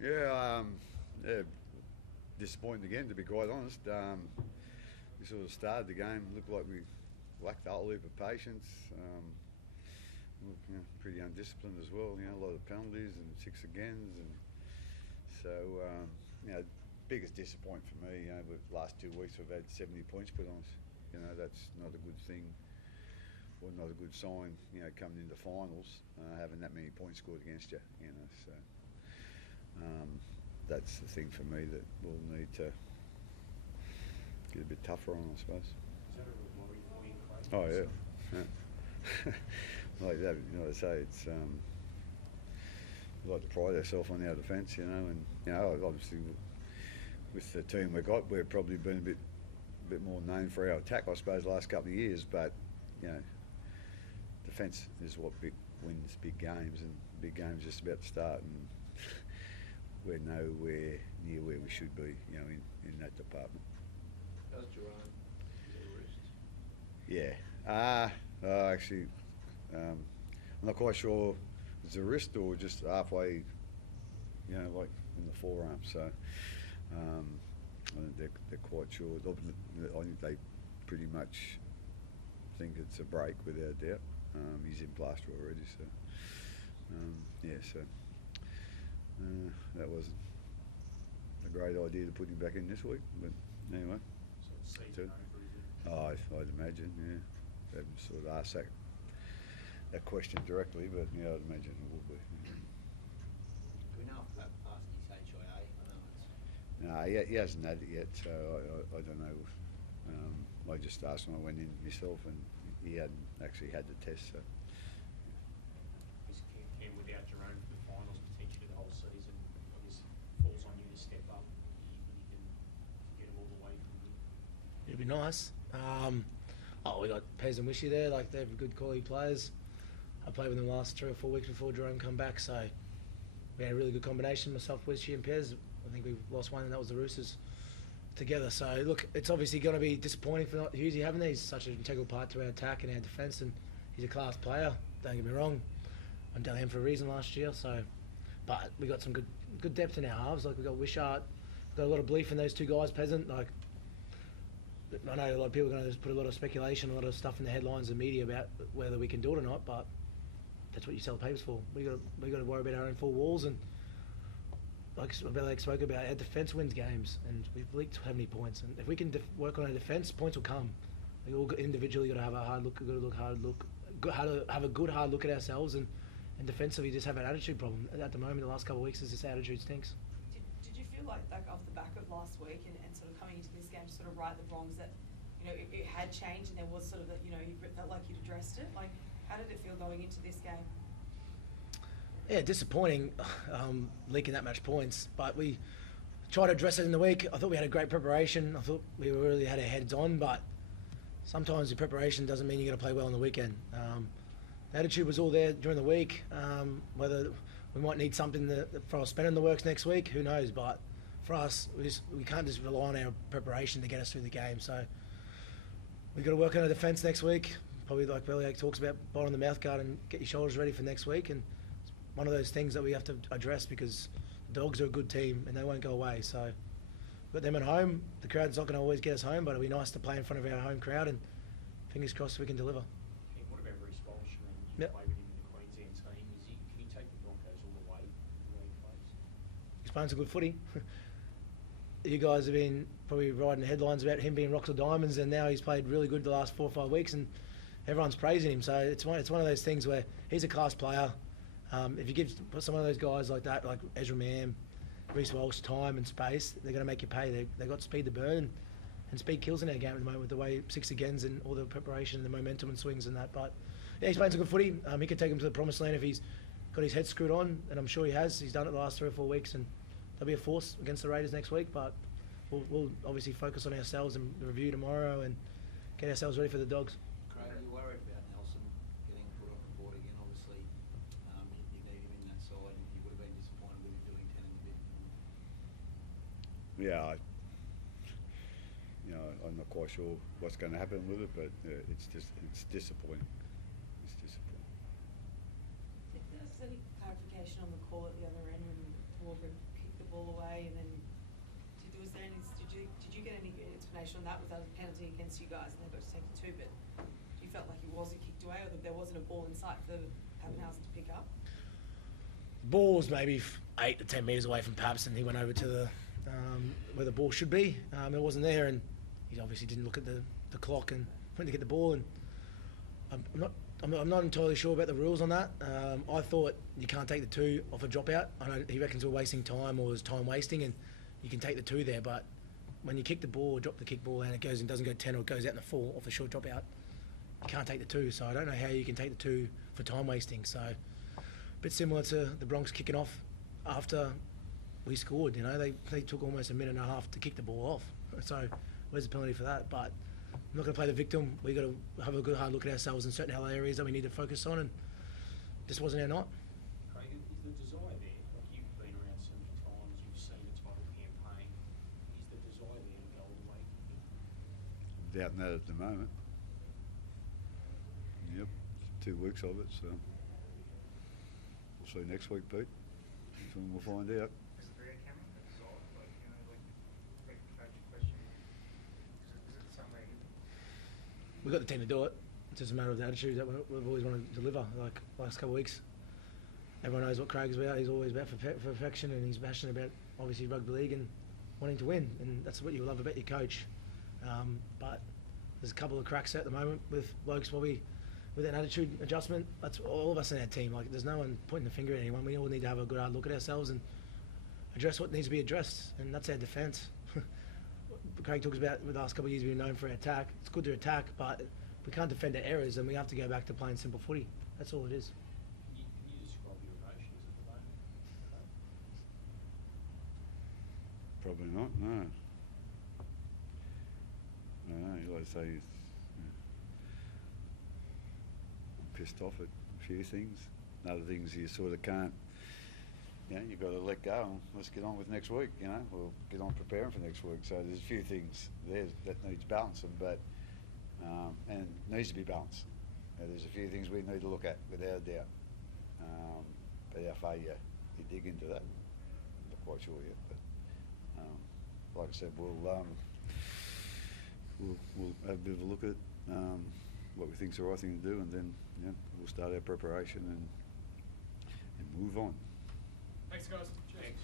Yeah, yeah, disappointed again, to be quite honest. We sort of started the game, looked like we lacked a whole heap of patience. Looked, pretty undisciplined as well. A lot of penalties and six agains, and so biggest disappointment for me. The last 2 weeks we've had 70 points put on us. That's not a good thing, or not a good sign. Coming into finals, having that many points scored against you. So. That's the thing for me that we'll need to get a bit tougher on, I suppose. Is that a real worry for you, Craig? Oh yeah, like that. I say it's we like to pride ourselves on our defence, and obviously with the team we've got, we've probably been a bit more known for our attack, I suppose, the last couple of years. But defence is what wins big games, and big games just about to start, and we're nowhere near where we should be, in that department. How's Jerome? Is it a wrist? Yeah. Actually, I'm not quite sure if it's a wrist or just halfway, like in the forearm. So I think they're quite sure. I think they pretty much think it's a break without doubt. He's in plaster already, so that wasn't a great idea to put him back in this week, but anyway. So it's season over, is it? I'd imagine, yeah. They haven't sort of asked that question directly, but I'd imagine it would be. Do we know if Pat passed his HIA? No, he hasn't had it yet, so I don't know. I just asked when I went in myself, and he hadn't actually had the test, so. Is Cam without Jerome for the finals, potentially the whole season? I guess falls on you to step up. You can get him all the way from here. It'd be nice. We got Pez and Wishy there. Like, they're good quality players. I played with them the last 3 or 4 weeks before Jerome come back, so we had a really good combination, myself, Wishy and Pez. I think we lost one, and that was the Roosters together. So look, it's obviously going to be disappointing for Hughesy having these such an integral part to our attack and our defence, and he's a class player. Don't get me wrong. I'm down him for a reason last year. So, but we got some good depth in our halves. Like, we got Wishart, got a lot of belief in those two guys. Peasant, like, I know a lot of people are going to put a lot of speculation, a lot of stuff in the headlines and media about whether we can do it or not. But that's what you sell the papers for. We got to worry about our own four walls, and like spoke about, our defence wins games, and we've leaked how many points. And if we can work on our defence, points will come. We all individually got to have a hard look, have a good hard look at ourselves, and defensively just have an attitude problem. At the moment, the last couple of weeks, is this attitude stinks. Did you feel like off the back of last week and sort of coming into this game to sort of right the wrongs, that it had changed and there was sort of that you felt like you'd addressed it? Like, how did it feel going into this game? Yeah, disappointing, leaking that much points, but we tried to address it in the week. I thought we had a great preparation. I thought we really had our heads on, but sometimes your preparation doesn't mean you're going to play well on the weekend. The attitude was all there during the week. Whether we might need something for our spending the works next week, who knows? But for us, we can't just rely on our preparation to get us through the game. So we've got to work on our defence next week. Probably like Bellyache talks about, bottom the mouth guard and get your shoulders ready for next week. And it's one of those things that we have to address, because the Dogs are a good team and they won't go away. So we've got them at home. The crowd's not going to always get us home, but it'll be nice to play in front of our home crowd, and fingers crossed we can deliver. And what about Reece Walsh? I mean, you Yep. play with him in the Queensland team. Can he take the Broncos all the way the way he plays? He's playing some good footy. You guys have been probably writing headlines about him being rocks or diamonds, and now he's played really good the last 4 or 5 weeks, and everyone's praising him. So it's one of those things where he's a class player. If you give some of those guys like that, like Ezra Mam, Reece Walsh, time and space, they're going to make you pay. They got speed to burn, and speed kills in our game at the moment with the way six agains and all the preparation and the momentum and swings and that. But yeah, he's playing some good footy. He could take him to the promised land if he's got his head screwed on, and I'm sure he has. He's done it the last 3 or 4 weeks, and they'll be a force against the Raiders next week. But we'll obviously focus on ourselves and the review tomorrow and get ourselves ready for the Dogs. Craig, are you worried about Nelson getting put on the board again? Obviously, you need him in that side. You would have been disappointed with him doing 10 in the bit. Yeah, I'm not quite sure what's going to happen with it, but it's disappointing. It's disappointing. If there's any clarification on the call at the other end when Walker play, and then did you get any explanation on that? Was that a penalty against you guys, and they got to take the two? But you felt like it wasn't kicked away, or that there wasn't a ball in sight for Pappenhausen to pick up? Ball was maybe 8 to 10 metres away from Paps, and he went over to the where the ball should be. It wasn't there, and he obviously didn't look at the clock and went to get the ball. And I'm not entirely sure about the rules on that. I thought you can't take the two off a dropout. I know he reckons we're wasting time, or it was time wasting, and you can take the two there. But when you kick the ball, or drop the kick ball, and it goes and doesn't go 10 or it goes out in the 4 off a short dropout, you can't take the two. So I don't know how you can take the two for time wasting. So a bit similar to the Bronx kicking off after we scored. You know, they took almost a minute and a half to kick the ball off. So where's the penalty for that? But I'm not going to play the victim. We've got to have a good hard look at ourselves in certain areas that we need to focus on, and this wasn't our night. Craig, is the desire there? Like, you've been around so many times, you've seen the title campaign. Is the desire there to go all the way? Doubting that at the moment. Yep, 2 weeks of it, so we'll see next week, Pete. That's when we'll find out. Is it really coming? The desire, like, you know, like the coach question. Is it somewhere? We've got the team to do it. It's just a matter of the attitude that we've always wanted to deliver. Like last couple of weeks, everyone knows what Craig's about. He's always about perfection, and he's passionate about obviously rugby league and wanting to win, and that's what you love about your coach. But there's a couple of cracks at the moment with blokes probably with an attitude adjustment. That's all of us in our team. Like, there's no one pointing the finger at anyone. We all need to have a good hard look at ourselves and address what needs to be addressed, and that's our defence. Craig talks about the last couple of years being known for our attack. It's good to attack, but we can't defend our errors, and we have to go back to playing simple footy. That's all it is. Can you describe your emotions at the moment? Probably not, no. No, like I say, I'm pissed off at a few things. Other things you sort of can't, you know, you've got to let go and let's get on with next week, you know, we'll get on preparing for next week. So there's a few things there that needs balancing, but, and needs to be balanced. There's a few things we need to look at without a doubt. But how far you dig into that, I'm not quite sure yet, but like I said, we'll have a bit of a look at what we think's the right thing to do, and then we'll start our preparation and move on. Thanks, guys. Thanks.